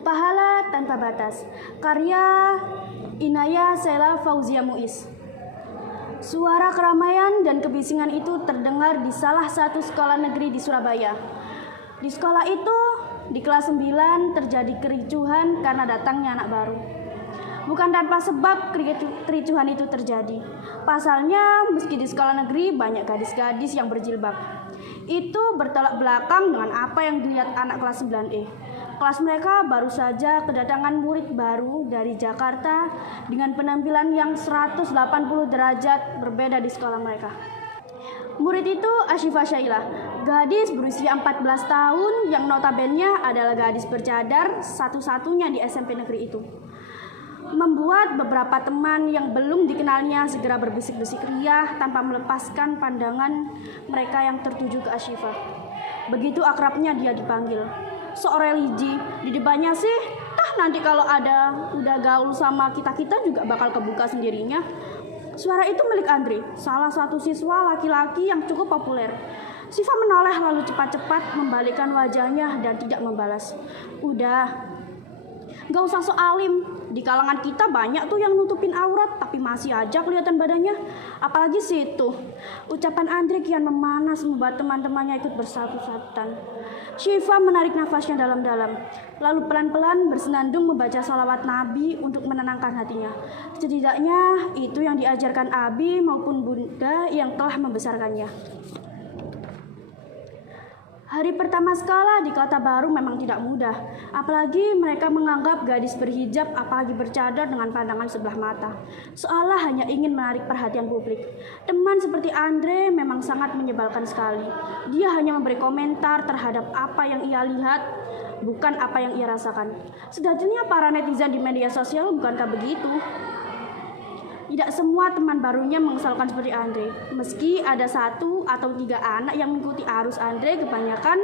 Pahala Tanpa Batas, karya Inaya Sela Fauzia Muiz. Suara keramaian dan kebisingan itu terdengar di salah satu sekolah negeri di Surabaya. Di sekolah itu, di kelas 9 terjadi kericuhan karena datangnya anak baru. Bukan tanpa sebab kericuhan itu terjadi. Pasalnya, meski di sekolah negeri banyak gadis-gadis yang berjilbab. Itu bertolak belakang dengan apa yang dilihat anak kelas 9E. Kelas mereka baru saja kedatangan murid baru dari Jakarta dengan penampilan yang 180 derajat berbeda di sekolah mereka. Murid itu Asyifa Syaila, gadis berusia 14 tahun yang notabene adalah gadis bercadar satu-satunya di SMP negeri itu. Membuat beberapa teman yang belum dikenalnya segera berbisik-bisik riah tanpa melepaskan pandangan mereka yang tertuju ke Asyifa. Begitu akrabnya dia dipanggil. Sok religi, di depannya sih, nanti kalau ada udah gaul sama kita-kita juga bakal kebuka sendirinya. Suara itu milik Andre, salah satu siswa laki-laki yang cukup populer. Syifa menoleh lalu cepat-cepat membalikkan wajahnya dan tidak membalas. Udah, gak usah sok alim. Di kalangan kita banyak tuh yang nutupin aurat tapi masih aja kelihatan badannya. Apalagi situ. Ucapan Andre kian memanas membuat teman-temannya ikut bersatu-satuan. Syifa menarik nafasnya dalam-dalam, lalu pelan-pelan bersenandung membaca salawat Nabi untuk menenangkan hatinya. Setidaknya itu yang diajarkan Abi maupun Bunda yang telah membesarkannya. Hari pertama sekolah di kota baru memang tidak mudah, apalagi mereka menganggap gadis berhijab apalagi bercadar dengan pandangan sebelah mata, seolah hanya ingin menarik perhatian publik. Teman seperti Andre memang sangat menyebalkan sekali. Dia hanya memberi komentar terhadap apa yang ia lihat, bukan apa yang ia rasakan. Sejatinya para netizen di media sosial bukankah begitu? Tidak semua teman barunya mengesalkan seperti Andre. Meski ada 1 atau 3 anak yang mengikuti arus Andre, kebanyakan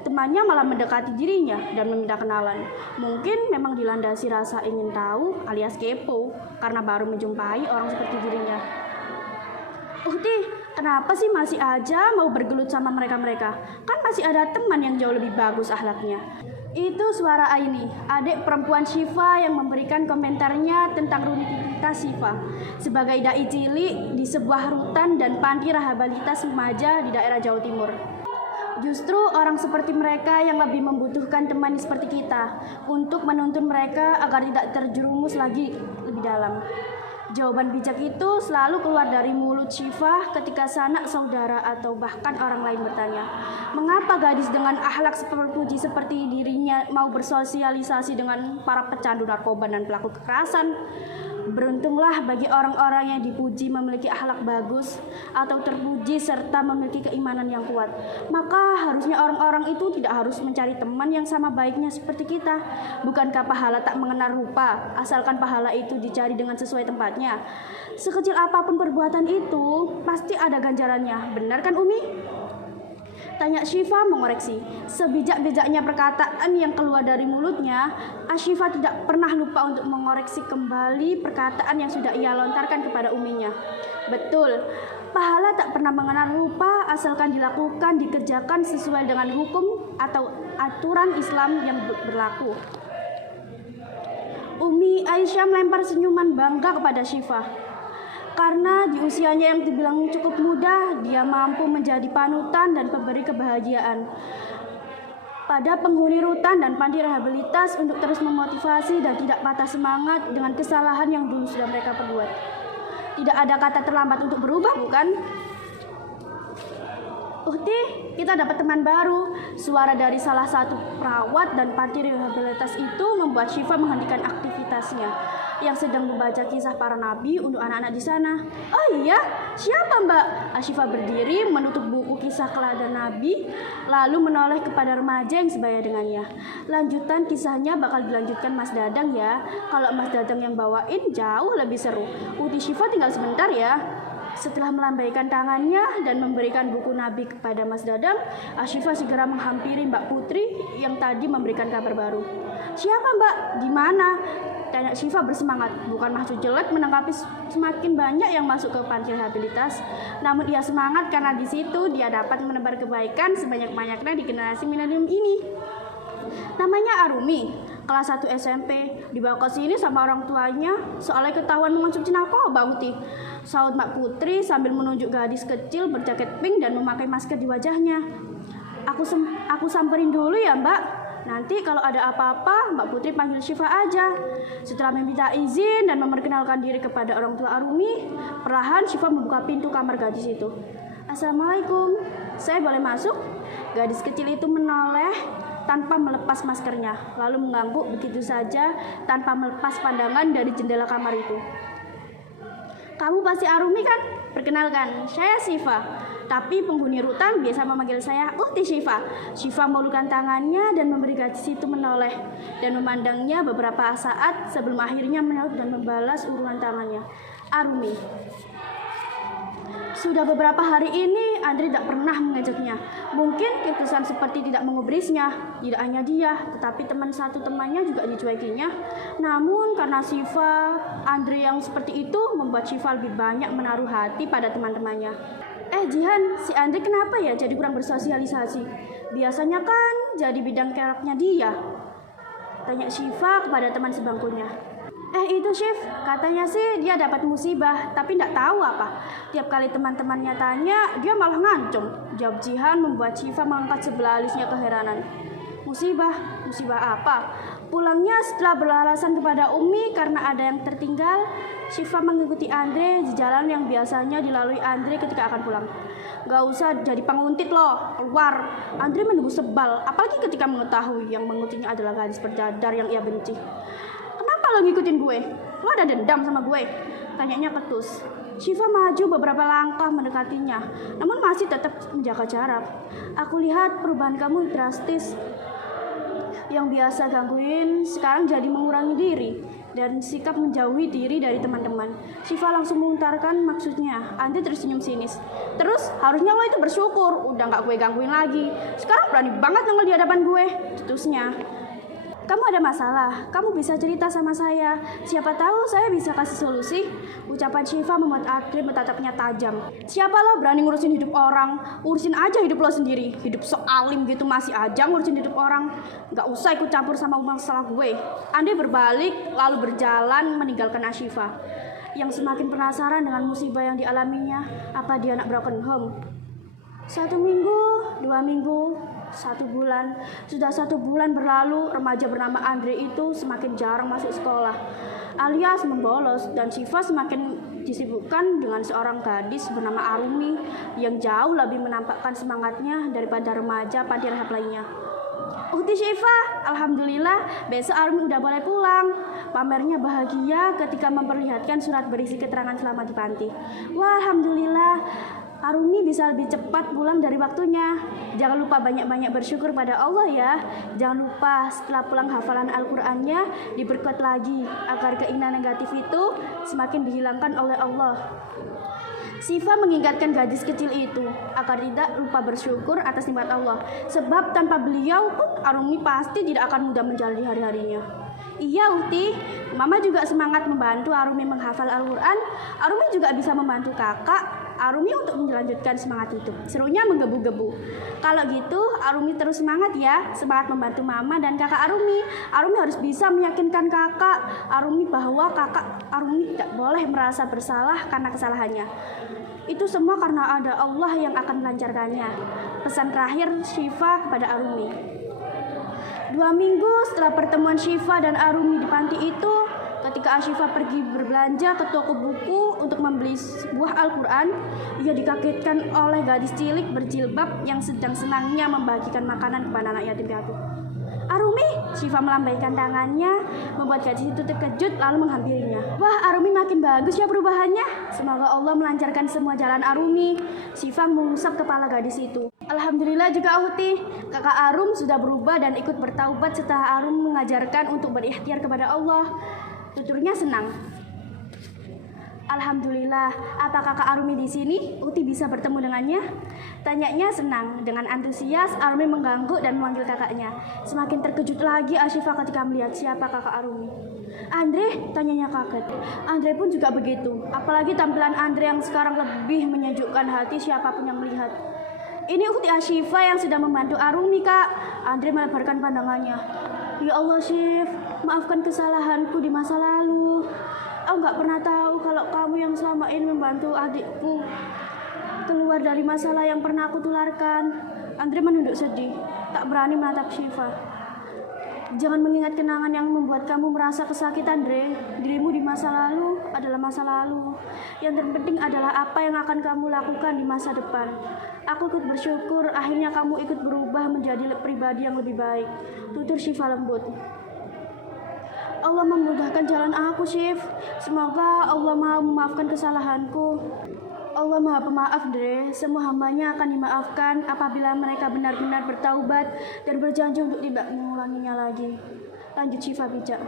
temannya malah mendekati dirinya dan meminta kenalan. Mungkin memang dilandasi rasa ingin tahu alias kepo karena baru menjumpai orang seperti dirinya. Kenapa sih masih aja mau bergelut sama mereka-mereka? Kan masih ada teman yang jauh lebih bagus akhlaknya. Itu suara Aini, adik perempuan Syifa yang memberikan komentarnya tentang rutinitas Syifa sebagai dai cilik di sebuah rutan dan panti rehabilitas remaja di daerah Jawa Timur. Justru orang seperti mereka yang lebih membutuhkan teman seperti kita untuk menuntun mereka agar tidak terjerumus lagi lebih dalam. Jawaban bijak itu selalu keluar dari mulut Syifa ketika sanak saudara atau bahkan orang lain bertanya, mengapa gadis dengan akhlak terpuji seperti dirinya mau bersosialisasi dengan para pecandu narkoba dan pelaku kekerasan? Beruntunglah bagi orang-orang yang dipuji memiliki akhlak bagus atau terpuji serta memiliki keimanan yang kuat. Maka harusnya orang-orang itu tidak harus mencari teman yang sama baiknya seperti kita. Bukankah pahala tak mengenal rupa, asalkan pahala itu dicari dengan sesuai tempatnya? Sekecil apapun perbuatan itu, pasti ada ganjarannya. Benar kan Umi? Tanya Syifa mengoreksi. Sebijak-bijaknya perkataan yang keluar dari mulutnya, Asyifa tidak pernah lupa untuk mengoreksi kembali perkataan yang sudah ia lontarkan kepada uminya. Betul, pahala tak pernah mengenal rupa asalkan dilakukan, dikerjakan sesuai dengan hukum atau aturan Islam yang berlaku. Umi Aisyah melempar senyuman bangga kepada Syifa. Karena di usianya yang dibilang cukup muda, dia mampu menjadi panutan dan pemberi kebahagiaan pada penghuni rutan dan panti rehabilitas untuk terus memotivasi dan tidak patah semangat dengan kesalahan yang dulu sudah mereka perbuat. Tidak ada kata terlambat untuk berubah, bukan? Kita dapat teman baru. Suara dari salah satu perawat dan panti rehabilitas itu membuat Syifa menghentikan aktivitasnya yang sedang membaca kisah para nabi untuk anak-anak di sana. Oh iya, siapa Mbak? Asyifa berdiri menutup buku kisah teladan nabi, lalu menoleh kepada remaja yang sebaya dengannya. Lanjutan kisahnya bakal dilanjutkan Mas Dadang ya. Kalau Mas Dadang yang bawain jauh lebih seru. Uti Syifa tinggal sebentar ya. Setelah melambaikan tangannya dan memberikan buku Nabi kepada Mas Dadang, Asyifa segera menghampiri Mbak Putri yang tadi memberikan kabar baru. Siapa Mbak? Di mana? Tanya Syifa bersemangat. Bukan maksud jelek menanggapi semakin banyak yang masuk ke panti rehabilitas. Namun ia semangat karena di situ dia dapat menebar kebaikan sebanyak-banyaknya di generasi milenium ini. Namanya Arumi. kelas 1 SMP. Dibawa ke sini sama orang tuanya, soalnya ketahuan mengonsumsi narkoba, Uti. Saud Mbak Putri sambil menunjuk gadis kecil berjaket pink dan memakai masker di wajahnya. Aku samperin dulu ya, Mbak. Nanti kalau ada apa-apa, Mbak Putri panggil Syifa aja. Setelah meminta izin dan memperkenalkan diri kepada orang tua Arumi, perlahan Syifa membuka pintu kamar gadis itu. Assalamualaikum, saya boleh masuk? Gadis kecil itu menoleh tanpa melepas maskernya, lalu mengangguk begitu saja tanpa melepas pandangan dari jendela kamar itu. Kamu pasti Arumi kan? Perkenalkan, saya Syifa. Tapi penghuni rutan biasa memanggil saya Ukti Syifa. Syifa mengulurkan tangannya dan memberi gadis itu menoleh dan memandangnya beberapa saat sebelum akhirnya menyaut dan membalas uluran tangannya. Arumi. Sudah beberapa hari ini Andre tidak pernah mengajaknya. Mungkin keputusan seperti tidak mengubrisnya. Tidak hanya dia, tetapi teman satu temannya juga dicuekinya. Namun karena Syifa, Andre yang seperti itu membuat Syifa lebih banyak menaruh hati pada teman-temannya. Jihan, si Andre kenapa ya jadi kurang bersosialisasi? Biasanya kan jadi bidang keraknya dia. Tanya Syifa kepada teman sebangkunya. Itu Syif, katanya sih dia dapat musibah, tapi tidak tahu apa. Tiap kali teman-temannya tanya, dia malah ngancung. Jawab Jihan membuat Syifa mengangkat sebelah alisnya keheranan. Musibah apa? Pulangnya setelah beralasan kepada Umi karena ada yang tertinggal, Syifa mengikuti Andre di jalan yang biasanya dilalui Andre ketika akan pulang. Gak usah jadi penguntit loh, keluar. Andre menunggu sebal, apalagi ketika mengetahui yang mengikutinya adalah gadis bercadar yang ia benci. Kenapa lo ngikutin gue? Lo ada dendam sama gue? Tanyanya ketus. Syifa maju beberapa langkah mendekatinya, namun masih tetap menjaga jarak. Aku lihat perubahan kamu drastis. Yang biasa gangguin sekarang jadi mengurangi diri dan sikap menjauhi diri dari teman-teman. Syifa langsung mengutarakan maksudnya. Andre tersenyum sinis. Terus harusnya lo itu bersyukur, udah gak gue gangguin lagi. Sekarang berani banget nongol di hadapan gue. Tutusnya. Kamu ada masalah, kamu bisa cerita sama saya. Siapa tahu saya bisa kasih solusi. Ucapan Syifa membuat Andre bertatapnya tajam. Siapa lo berani ngurusin hidup orang? Urusin aja hidup lo sendiri. Hidup sok alim gitu masih aja ngurusin hidup orang. Gak usah ikut campur sama masalah gue. Andre berbalik lalu berjalan meninggalkan Syifa yang semakin penasaran dengan musibah yang dialaminya. Apa dia anak broken home? 1 minggu, 2 minggu, 1 bulan. Sudah 1 bulan berlalu, remaja bernama Andre itu semakin jarang masuk sekolah, alias membolos, dan Syifa semakin disibukkan dengan seorang gadis bernama Arumi yang jauh lebih menampakkan semangatnya daripada remaja panti rehab lainnya. Ukti Syifa, alhamdulillah besok Arumi udah boleh pulang. Pamernya bahagia ketika memperlihatkan surat berisi keterangan selama di panti. Wah, alhamdulillah, Arumi bisa lebih cepat pulang dari waktunya. Jangan lupa banyak-banyak bersyukur pada Allah ya. Jangan lupa setelah pulang hafalan Al-Qur'annya diperkuat lagi agar keinginan negatif itu semakin dihilangkan oleh Allah. Syifa mengingatkan gadis kecil itu agar tidak lupa bersyukur atas nikmat Allah. Sebab tanpa beliau pun Arumi pasti tidak akan mudah menjalani hari-harinya. Iya Ukti, Mama juga semangat membantu Arumi menghafal Al-Qur'an. Arumi juga bisa membantu kakak Arumi untuk melanjutkan semangat itu. Serunya menggebu-gebu. Kalau gitu Arumi terus semangat ya, semangat membantu Mama dan kakak Arumi. Arumi harus bisa meyakinkan kakak Arumi bahwa kakak Arumi tidak boleh merasa bersalah karena kesalahannya. Itu semua karena ada Allah yang akan melancarkannya. Pesan terakhir Syifa kepada Arumi. 2 minggu setelah pertemuan Syifa dan Arumi di panti itu, ketika Syifa pergi berbelanja ke toko buku untuk membeli sebuah Al-Qur'an, ia dikagetkan oleh gadis cilik berjilbab yang sedang senangnya membagikan makanan kepada anak yatim piatu. Arumi, Syifa melambaikan tangannya, membuat gadis itu terkejut lalu menghampirinya. Wah, Arumi makin bagus ya perubahannya. Semoga Allah melancarkan semua jalan Arumi. Syifa mengusap kepala gadis itu. Alhamdulillah juga Ukti, kakak Arum sudah berubah dan ikut bertaubat setelah Arum mengajarkan untuk berikhtiar kepada Allah. Tuturnya senang. Alhamdulillah, apa kakak Arumi di sini? Ukti bisa bertemu dengannya? Tanyanya senang. Dengan antusias, Arumi mengganggu dan memanggil kakaknya. Semakin terkejut lagi Syifa ketika melihat siapa kakak Arumi. Andre? Tanyanya kaget. Andre pun juga begitu. Apalagi tampilan Andre yang sekarang lebih menyejukkan hati siapapun yang melihat. Ini Ukti Syifa yang sudah membantu Arumi, Kak. Andre melebarkan pandangannya. Ya Allah Syif, maafkan kesalahanku di masa lalu. Aku nggak pernah tahu kalau kamu yang selama ini membantu adikku keluar dari masalah yang pernah aku tularkan. Andre menunduk sedih, tak berani menatap Syifa. Jangan mengingat kenangan yang membuat kamu merasa kesakitan, Dre. Dirimu di masa lalu adalah masa lalu. Yang terpenting adalah apa yang akan kamu lakukan di masa depan. Aku ikut bersyukur akhirnya kamu ikut berubah menjadi pribadi yang lebih baik. Tutur Syifa lembut. Allah memudahkan jalan aku, Syif. Semoga Allah Maha memaafkan kesalahanku. Allah Maha Pemaaf, Dre. Semua hambanya akan dimaafkan apabila mereka benar-benar bertaubat dan berjanji untuk tidak mengulanginya lagi. Lanjut Syifa bijak.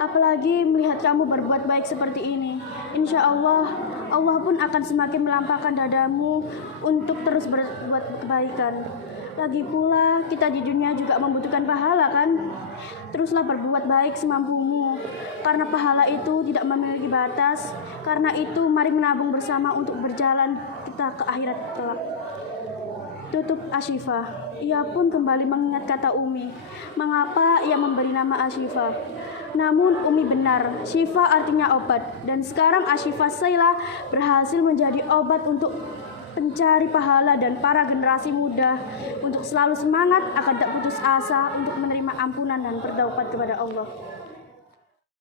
Apalagi melihat kamu berbuat baik seperti ini. Insya Allah, Allah pun akan semakin melampahkan dadamu untuk terus berbuat kebaikan. Lagi pula, kita di dunia juga membutuhkan pahala, kan? Teruslah berbuat baik semampumu, karena pahala itu tidak memiliki batas. Karena itu, mari menabung bersama untuk berjalan kita ke akhirat kelak. Tutup Asyifa. Ia pun kembali mengingat kata Umi. Mengapa ia memberi nama Asyifa? Namun Umi benar, Syifa artinya obat. Dan sekarang Asyifa Saila berhasil menjadi obat untuk pencari pahala dan para generasi muda untuk selalu semangat akan tak putus asa untuk menerima ampunan dan bertaubat kepada Allah.